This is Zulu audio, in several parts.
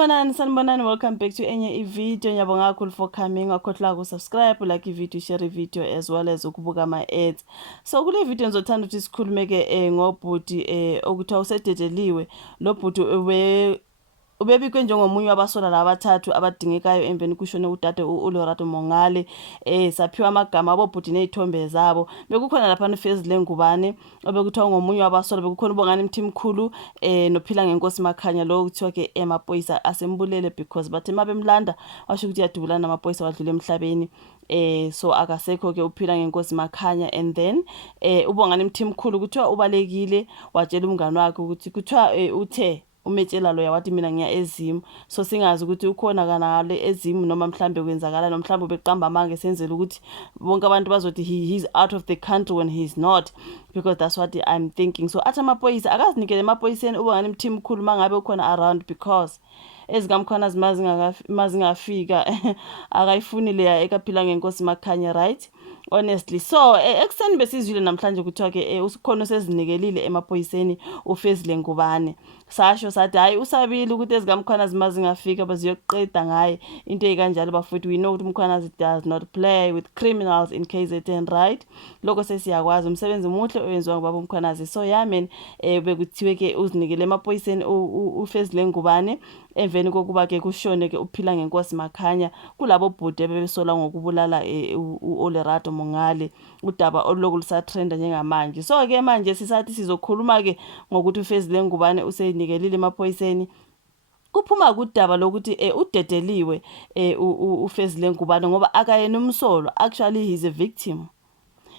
Sanibonani, welcome back to enye video. Ngiyabonga kakhulu for coming. Wakhohlwa ukusubscribe, like video, share video as well as ukubuka ama ads. So kule video ngizothanda ukuthi sikhulume ke ngobhuti okuthiwa usededeliwe. Lo bhuti ubebikwe njengomunye wabasola labathathu abadingekayo emveni kushone udade uLerato Mongale. Saphiwa amagama abobhuti nezithombe zabo. Bekukhona lapha neFezi Lengubane obekuthiwa ngomunye wabasola, bekukhona uBongani Mthimkhulu noPhila ngeNkosi Makhanya, lo kuthiwa ke emaphoyisa asembulele because bathe mabemlanda washo ukuthi yadubulana namaphoyisa wadlula emhlabeni. So akasekho ke uPhila ngeNkosi Makhanya, and then uBongani Mthimkhulu kuthiwa ubalekile watshela umngane wakhe ukuthi kuthiwa uthe umetshela lo yawathi mina ngiya eZimu, so singazi ukuthi ukhona kanale eZimu noma mhlambe kwenzakala nomhlambe beqamba amange senzele ukuthi bonke abantu bazothi he's out of the country when he's not, because that's what I'm thinking. So athi amaphoyisa akazinikele emaphoyiseni uBongani Mthimkhulu mangabe ukhona around, because ezikamkhona mazingafika akayifuni leya ekaPhila ngeNkosi Makhanya, right? Honestly, so ekseni besizwile namhlanje kuthiwa ke usikhona usezinikelile emaphoyiseni uFezi Lengubane. Sasho sathi hayi usabile ukuthi ezikamkhwana zingafika baziyoqeda ngaye into ekanjalo bafowethu. We know ukuthi umkhwana does not play with criminals in KZN, right? Lokho sesiyakwazi, umsebenzi muhle owenziwa ngubaba umkhwanazi. So yeah man, bekuthiwe ke uzinikele emaphoyiseni uFezi Lengubane emveni kokuba ke kushone ke uPhila ngeNkosi Makhanya kulabo bhuti bebesola ngokubulala uLerato Mongale, udaba oluloku lusatrenda njengamanje. So ke manje sisathi sizokhuluma ke ngokuthi uFezi Lengubane usenikelile emaphoyiseni. Kuphuma kudaba lokuthi udedeliwe uFezi Lengubane ngoba akayena umsolo. Actually he's a victim.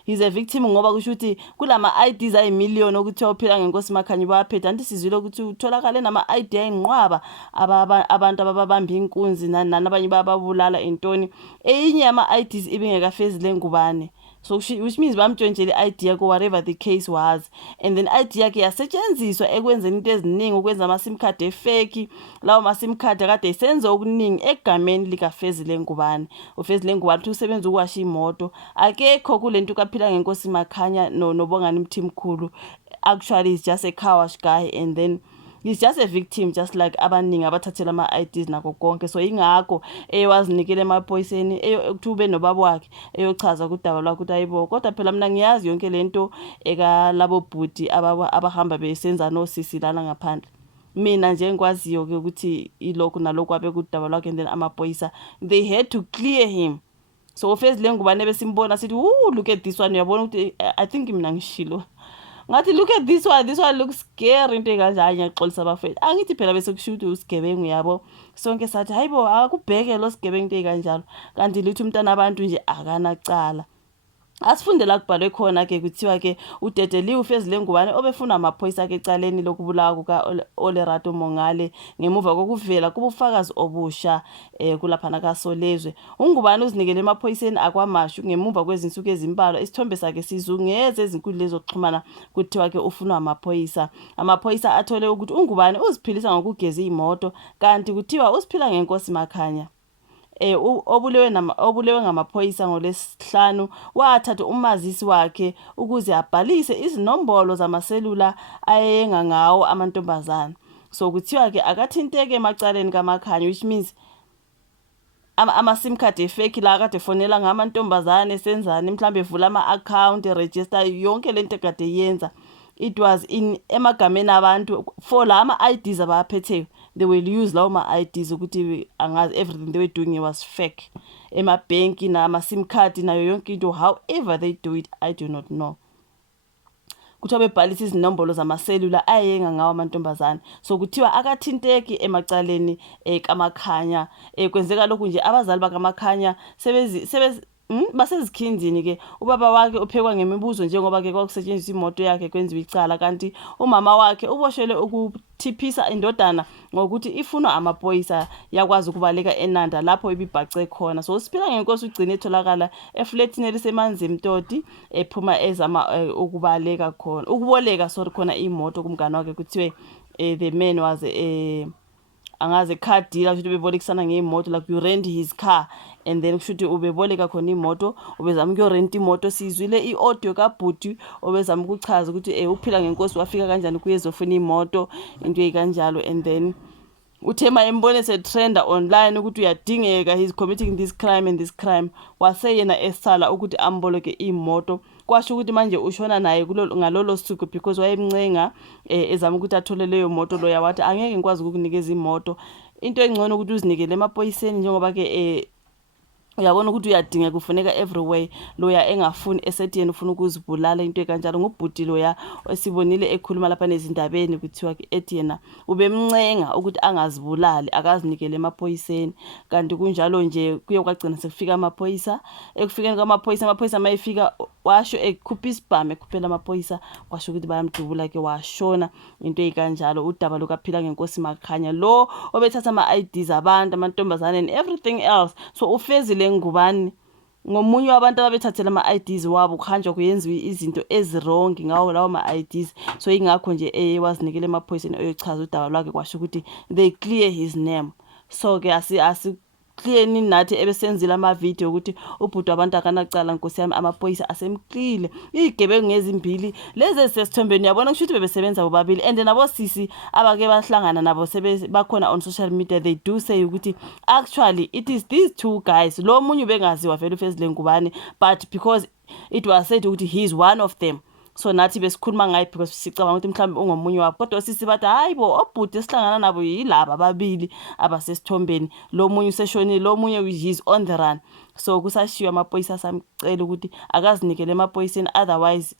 He's a victim ngoba kusho ukuthi kulama IDs ayimillion okuthiwa uPhila ngeNkosi Makhanya baphethe. Anti sizwile ukuthi utholakale nama ID ayinqwaba abantu ababamba inkunzi nabanye bababulala intoni. Eyinye ama IDs ibingeka Fezi Lengubane, so which means bamtshontshelwe ID yakhe whatever the case was, and then ID yakhe yasetshenziswa ekwenzeni into eziningi, ukwenza ama sim card efake. Lawo ma sim card akade isenza okuningi egameni lika Fezi Lengubane. uFezi Lengubane usebenza ukwasha imoto, akekho kulento kaPhila ngeNkosi Makhanya noBongani Mthimkhulu. Actually he's just a car wash guy, and then he's just a victim, just like abaningi abathathela ama IDs nako konke. So ingakho wazinikele emaphoyiseni ekuthibe nobaba wakhe eyochaza kudaba lwakhe ukuthi ayibo kodwa phela mina ngiyazi yonke lento eka labo bhuti abahamba besenza nosisi lana ngaphandle. Mina nje ngikwaziyo ke ukuthi ilokhu nalokhu abekudaba lwakhe, and then amaphoyisa they had to clear him. So uFezi Lengubane besimbona sithi look at this one, uyabona ukuthi I think mina ngishilo ngathi look at this one looks scary into ekanje ngiyaxolisa abafethu. Angithi phela bese kushuthi usigebengu yabo, sonke sathi hayibo akubheke lo sigebengu into ekanjalo, kanti lithi umntana abantu nje akanacala. Asifunde la kubhalwe khona ke kuthiwa ke udedeliwe uFezi Lengubane obefuna amaphoyisa ke ecaleni lokubulawa kuka Lerato Mongale ngemuva kokuvela kubufakazi obusha kulaphana kaSolezwe. uNgubane uzinikele emaphoyiseni akwaMashu ngemuva kwezinsuku ezimbalwa. Isithombe sakhe sizungeze ezinkundleni zokuxhumana kuthiwa ke ufuna amaphoyisa. Amaphoyisa athole ukuthi uNgubane uziphilisa ngokugeza imoto, kanti kuthiwa usiphila ngeNkosi Makhanya obulewe ngamaphoyisa ngoLesihlanu wathatha umazisi wakhe ukuze abhalise izinombolo zamaselula ayenga ngawo amantombazana. So kuthiwa ke akathinteke emacaleni kaMakhanya, which means ama sim card efake la kade fonela ngamantombazana esenzani mhlambe evula ama account register yonke lento kade yenza, it was in emagameni abantu for la ama IDs abaphetheyo. They will use lawo ma IDs ukuthi angazi everything they were doing was fake. Emabhenki nama sim card nayo yonke into, however they do it I do not know. Kuthiwa bebhalisa izinombolo zamaselula ayenga ngawo amantombazana. So kuthiwa akathinteki emacaleni kaMakhanya. Kwenzeka lokhu nje abazali bakaMakhanya basezikhindini ke. Ubaba wakhe uphekwa ngemibuzo njengoba ke kwakusetshenziswa imoto yakhe kwenziwa icala, kanti umama wakhe uboshelwe ukuthiphisa indodana ngokuthi ifuna amaphoyisa yakwazi ukubaleka eNanda lapho ibibhace khona. So usiphila ngeNkosi ugcine etholakala eflatini elisemanzi Mtoti ephuma ezama ukubaleka khona imoto kumngane wakhe. Kuthiwe the man was angaze car dealer, ukuthi bebolekisana ngeimoto, like you rent his car and then kushuthi ubeboleka khona imoto, ubezama ukuyorenta imoto. Sizwile iaudio kabhuti obezama ukuchaza ukuthi uphila ngeNkosi wafika kanjani kuye ezofuna imoto into ekanjalo, and then uthema embone setrenda online ukuthi uyadingeka, he's committing this crime and this crime, waseyena esala ukuthi amboloke imoto. Kwasho ukuthi manje ushona naye ngalolo suku because wayemncenga ezama ukuthi athole leyo moto. Loya wathi angeke ngikwazi ukukunikeza imoto, into engcono ukuthi uzinikele emaphoyiseni njengoba ke uyabona ukuthi uyadinga kufuneka everywhere. Loya engafuni esethi yena ufuna ukuzibulala into ekanjalo. Ngubhuti loya esibonile ekhuluma lapha nezindabeni kuthiwa ethi yena ubemncenga ukuthi angazibulali akazinikele emaphoyiseni, kanti kunjalo nje kuye kwagcina sekufika amaphoyisa. Ekufikeni kwamaphoyisa, amaphoyisa mayefika washo ekhupha isibhamu ekhuphela amaphoyisa, kwasho ukuthi bayamdubula ke washona into ekanjalo. Udaba lokaphila ngenkosi Makhanya lo obethatha ama-IDs abantu amantombazane and everything else. So ufezile Ngubane ngomunye wabantu ababethathela ama-IDs wabo kuhanjwa kuyenziwe izinto ezirong ngawo lawo ma-IDs. So ingakho nje wazinikele emaphoyiseni oyochaza udaba lwakhe, kwasho ukuthi they clear his name. So ke clearly nathi ebesenzile ama-video ukuthi ubhuti wabantu akanacala nkosi yami, amaphoyisa asemqile. Izigebengu ngezimbili lezi ezisesithombeni uyabona kusho ukuthi bebesebenza bobabili, and nabo sisi abake bahlangana nabo bakhona on social media, they do say ukuthi actually it is these two guys. Lo munye ubengaziwa vele uFezile Ngubane, but because it was said ukuthi he is one of them, so nathi besikhuluma ngaye because sicabanga ukuthi mhlawumbe ungomunye wabo. Kodwa sisi bathi hayibo, obhuti esihlangana nabo yilaba ababili abasesithombeni, lo munye useshonile, lo munye he's on the run. So kusashiya amaphoyisa samcela ukuthi akazinikele emaphoyiseni, otherwise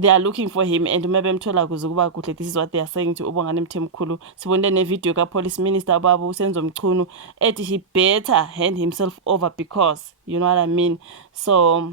they are looking for him and uma bemthola kuze kuba kuhle. This is what they are saying to uBongani Mthemkhulu. Sibonile nevideo kaPolice Minister Baba Usenzo Mchunu ethi he better hand himself over because you know what I mean. So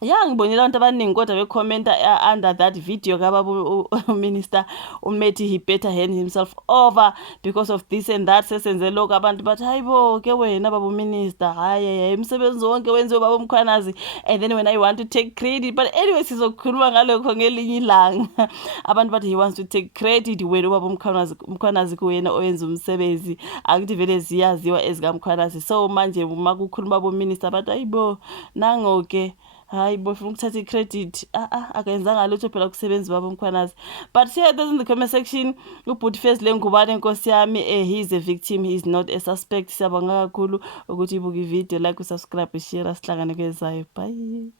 yeah, ngibonile abantu abaningi kodwa bekhomenta under that video kababa minister umethi he better hand himself over because of this and that. Sesenze lokho abantu bathi hayibo ke wena baba minister, hayi umsebenzi wonke wenziwe baba Mkhwanazi, and then when I want to take credit, but anyway sizokhuluma ngalokho ngelinye ilanga. Abantu bathi he wants to take credit wena baba Mkhwanazi kuwena oyenza umsebenzi, akuthi vele ziyaziwa ezika Mkhwanazi. So manje uma kukhuluma bo minister bathi hayibo nango ke hayi bofuna ukuthatha i-credit akayenzanga lutho phela kusebenzi baba Mkhwanazi. But share this in the comment section. Ubhuti Fezile Ngubane nkosi yami, he is a victim, he is not a suspect. Siyabonga kakhulu ukuthi ibuka i-video, like, usubscribe, share, sihlangane kwezayo. Bye.